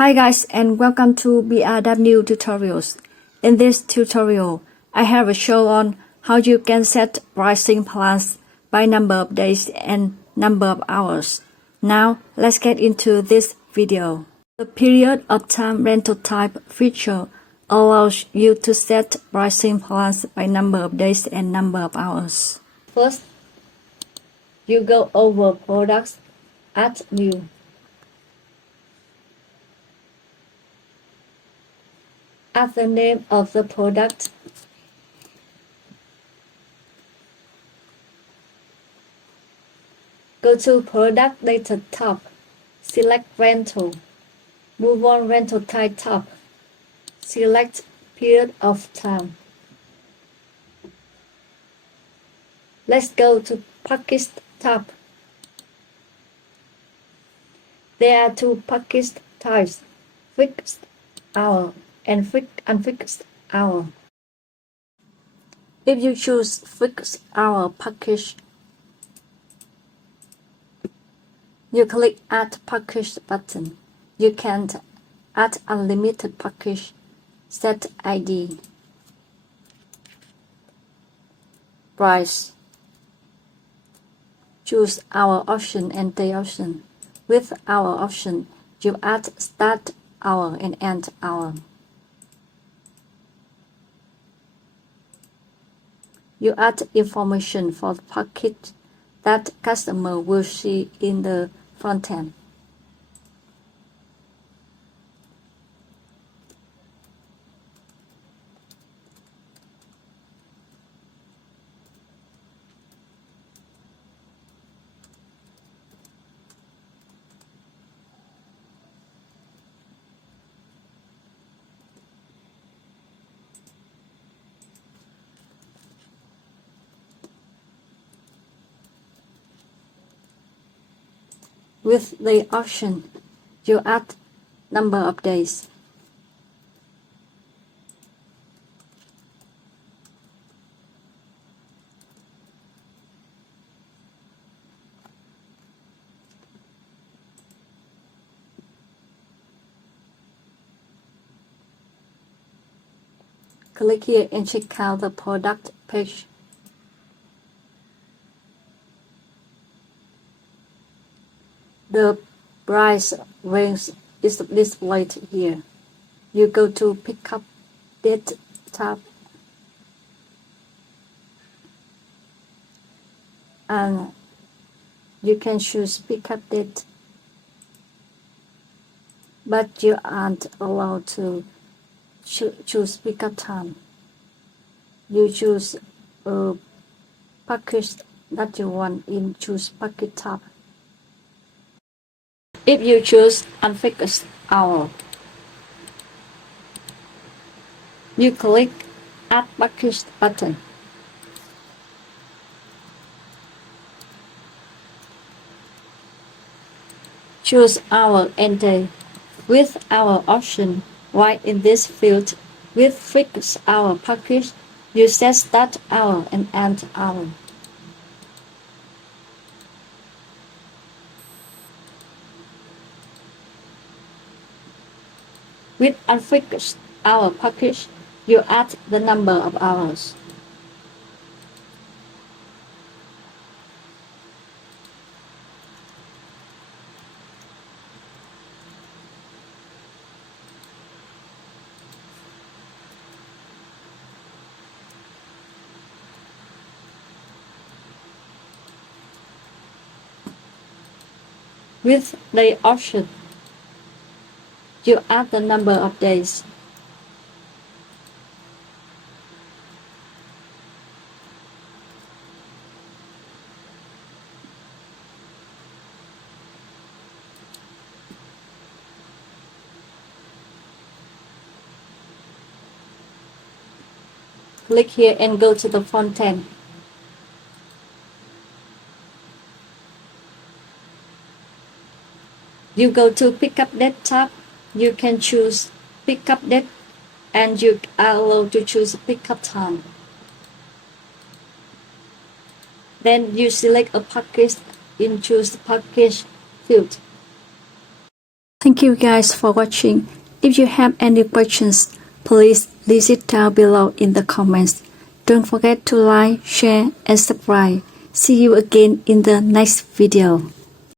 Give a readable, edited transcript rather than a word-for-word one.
Hi guys and welcome to BRW tutorials. In this tutorial, I have a show on how you can set pricing plans by number of days and number of hours. Now let's get into this video. The period of time rental type feature allows you to set pricing plans by number of days and number of hours. First, you go over products, add new. Add the name of the product. Go to Product Data tab. Select Rental. Move on Rental Type tab. Select Period of Time. Let's go to Package tab. There are two package types, fixed hour and unfixed hour. If you choose fixed hour package, you click Add Package button. You can add unlimited package, set ID, price, choose hour option and day option. With hour option, you add start hour and end hour. You add information for the package that customer will see in the front end. With the option, you add number of days. Click here and check out the product page. The price range is displayed here. You go to Pickup Date tab and you can choose pickup date, but you aren't allowed to choose pickup time. You choose a package that you want in choose package tab. If you choose unfixed hour, you click Add Package button. Choose hour and day. With hour option, while in this field, with fixed hour package, you set start hour and end hour. With unfixed hour package, you add the number of hours. With the option, you add the number of days. Click here and go to the front end. You go to Pickup Date tab. You can choose Pickup Date and you are allowed to choose pickup time. Then you select a package in choose package field. Thank you guys for watching. If you have any questions, please leave it down below in the comments. Don't forget to like, share, and subscribe. See you again in the next video.